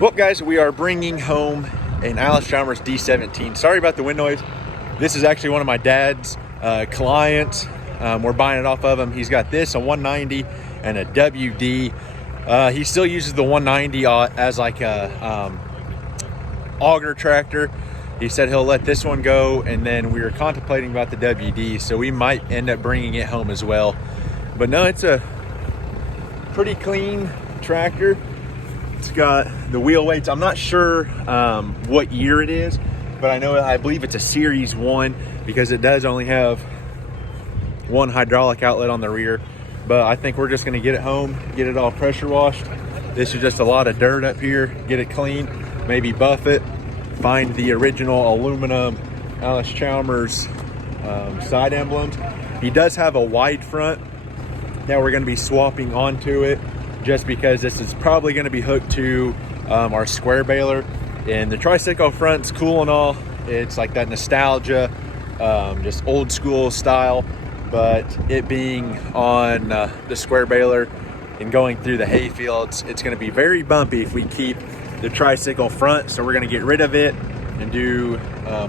Well, guys, we are bringing home an Alice Chalmers D17. Sorry about the wind noise. This is actually one of my dad's clients. We're buying it off of him. He's got this, a 190 and a WD. He still uses the 190 as like a auger tractor. He said he'll let this one go, and then we were contemplating about the WD, so we might end up bringing it home as well. But no, it's a pretty clean tractor. It's got the wheel weights. I'm not sure what year it is, but I believe it's a Series 1 because it does only have one hydraulic outlet on the rear. But I think we're just gonna get it home, get it all pressure washed. This is just a lot of dirt up here. Get it clean, maybe buff it, find the original aluminum Alice Chalmers side emblems. He does have a wide front that we're gonna be swapping onto it, just because this is probably going to be hooked to our square baler. And the tricycle front's cool and all. It's like that nostalgia, just old school style. But it being on the square baler and going through the hay fields, it's going to be very bumpy if we keep the tricycle front. So we're going to get rid of it and do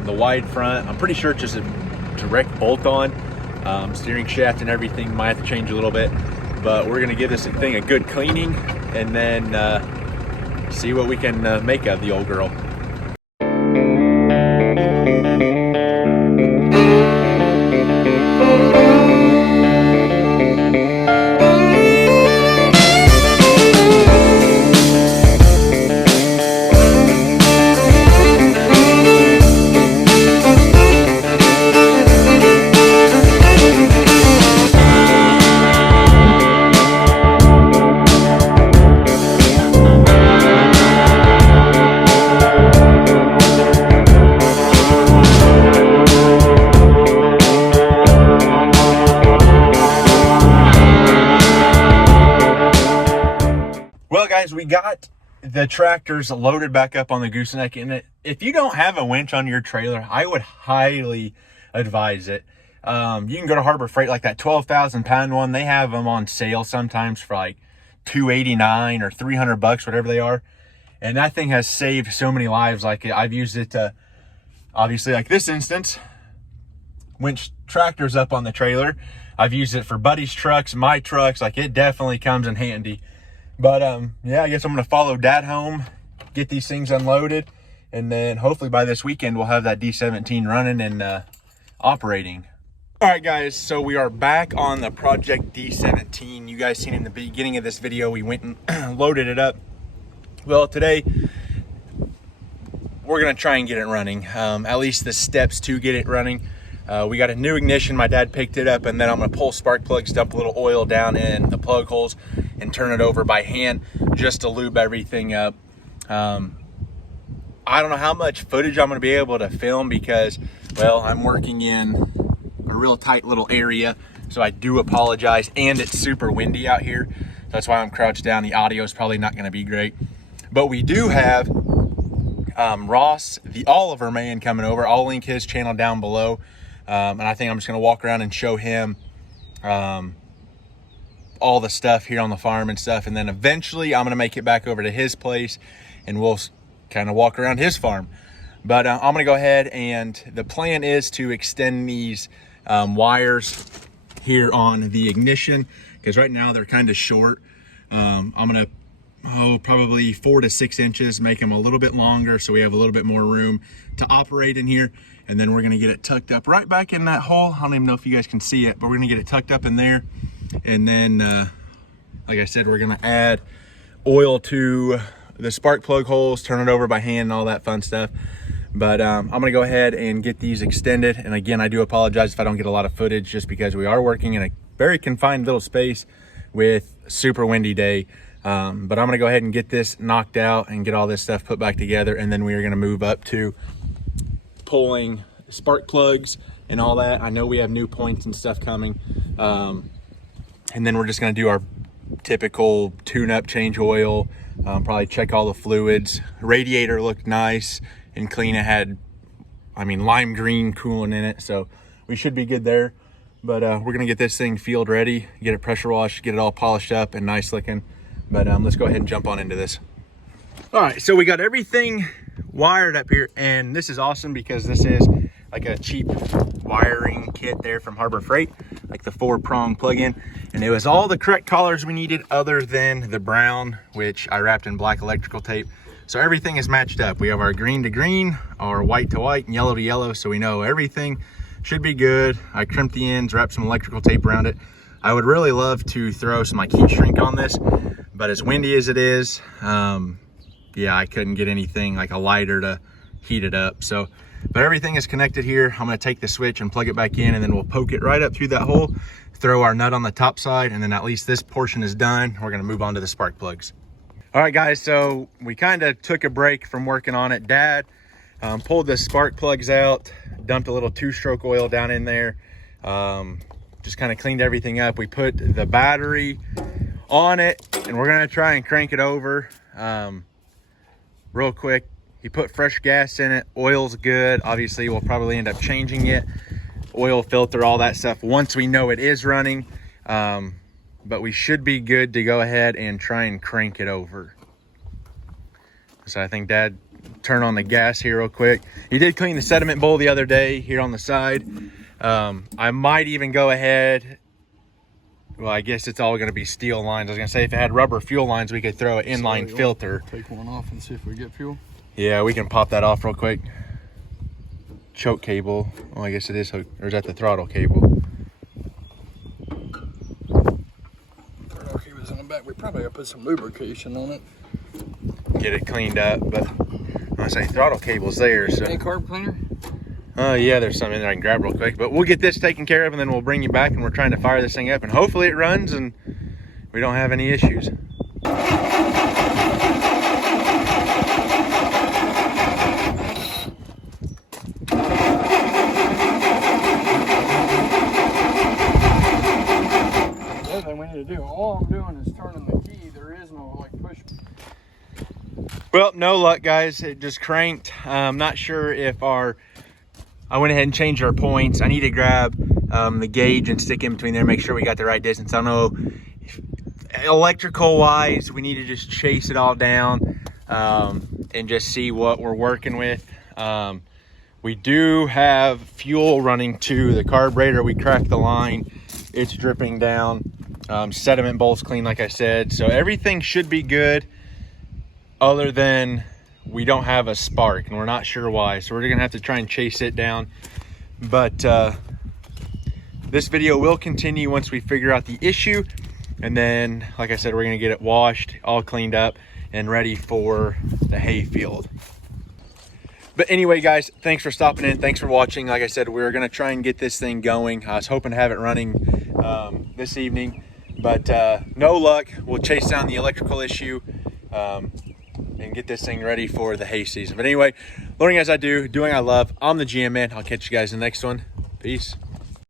the wide front. I'm pretty sure it's just a direct bolt on. Steering shaft and everything might have to change a little bit. But we're gonna give this thing a good cleaning and then see what we can make of the old girl. Guys, we got the tractors loaded back up on the Gooseneck in it. If you don't have a winch on your trailer, I would highly advise it. You can go to Harbor Freight, like that 12,000 pound one. They have them on sale sometimes for like $289 or $300, whatever they are. And that thing has saved so many lives. Like, I've used it to, obviously, like this instance, winch tractors up on the trailer. I've used it for buddies' trucks, my trucks. Like, it definitely comes in handy. But yeah, I guess I'm gonna follow Dad home, get these things unloaded, and then hopefully by this weekend we'll have that D17 running and operating. All right, guys, so we are back on the Project D17. You guys seen in the beginning of this video, we went and loaded it up. Well, today we're gonna try and get it running, at least the steps to get it running. We got a new ignition. My dad picked it up, and then I'm gonna pull spark plugs, dump a little oil down in the plug holes, and turn it over by hand just to lube everything up. I don't know how much footage I'm gonna be able to film because, well, I'm working in a real tight little area, so I do apologize. And it's super windy out here. That's why I'm crouched down. The audio is probably not gonna be great. But we do have Ross, the Oliver man, coming over. I'll link his channel down below. And I think I'm just gonna walk around and show him all the stuff here on the farm and stuff. And then eventually I'm gonna make it back over to his place and we'll kind of walk around his farm. But I'm gonna go ahead, and the plan is to extend these wires here on the ignition, because right now they're kind of short. I'm gonna, probably 4 to 6 inches, make them a little bit longer so we have a little bit more room to operate in here. And then we're gonna get it tucked up right back in that hole. I don't even know if you guys can see it, but we're gonna get it tucked up in there. And then, like I said, we're gonna add oil to the spark plug holes, turn it over by hand and all that fun stuff. But I'm gonna go ahead and get these extended. And again, I do apologize if I don't get a lot of footage, just because we are working in a very confined little space with super windy day. But I'm gonna go ahead and get this knocked out and get all this stuff put back together. And then we are gonna move up to pulling spark plugs and all that. I know we have new points and stuff coming. And then we're just gonna do our typical tune-up, change oil, probably check all the fluids. Radiator looked nice and clean. It had, I mean, lime green coolant in it, so we should be good there. But we're gonna get this thing field ready, get it pressure washed, get it all polished up and nice looking. But let's go ahead and jump on into this. All right, so we got everything wired up here, and this is awesome because this is like a cheap wiring kit there from Harbor Freight, like the 4-prong plug-in, and it was all the correct colors we needed other than the brown, which I wrapped in black electrical tape. So everything is matched up. We have our green to green, our white to white, and yellow to yellow, so we know everything should be good. I crimped the ends, wrapped some electrical tape around it. I would really love to throw some like heat shrink on this, but as windy as it is, yeah, I couldn't get anything like a lighter to heat it up. So, but everything is connected here. I'm gonna take the switch and plug it back in, and then we'll poke it right up through that hole, throw our nut on the top side, and then at least this portion is done. We're gonna move on to the spark plugs. All right, guys, so we kind of took a break from working on it. Dad pulled the spark plugs out, dumped a little 2-stroke oil down in there, just kind of cleaned everything up. We put the battery on it, and we're gonna try and crank it over real quick. He put fresh gas in it. Oil's good. Obviously, we'll probably end up changing it. Oil filter, all that stuff once we know it is running. But we should be good to go ahead and try and crank it over. So I think Dad turn on the gas here real quick. He did clean the sediment bowl the other day here on the side. I might even go ahead. Well, I guess it's all going to be steel lines. I was going to say if it had rubber fuel lines, we could throw an inline filter. Take one off and see if we get fuel. Yeah, we can pop that off real quick. Choke cable. Oh, I guess it is hooked. Or is that the throttle cable? Throttle cable's in the back. We probably gotta put some lubrication on it. Get it cleaned up. But I say throttle cable's there. So. Any carb cleaner? Yeah, there's some in there I can grab real quick. But we'll get this taken care of, and then we'll bring you back, and we're trying to fire this thing up, and hopefully it runs and we don't have any issues. We need to do. All I'm doing is turning the key. There is no like push. Well, no luck, guys. It just cranked. I'm not sure if I went ahead and changed our points. I need to grab the gauge and stick in between there, make sure we got the right distance. I don't know, electrical wise, we need to just chase it all down and just see what we're working with. We do have fuel running to the carburetor. We cracked the line. It's dripping down. Sediment bowl's clean, like I said. So everything should be good, other than we don't have a spark, and we're not sure why. So we're gonna have to try and chase it down. But this video will continue once we figure out the issue. And then, like I said, we're gonna get it washed, all cleaned up, and ready for the hay field. But anyway, guys, thanks for stopping in. Thanks for watching. Like I said, we're gonna try and get this thing going. I was hoping to have it running this evening, but no luck. We'll chase down the electrical issue and get this thing ready for the hay season. But anyway, learning as I do, doing I love. I'm the GM man. I'll catch you guys in the next one. Peace.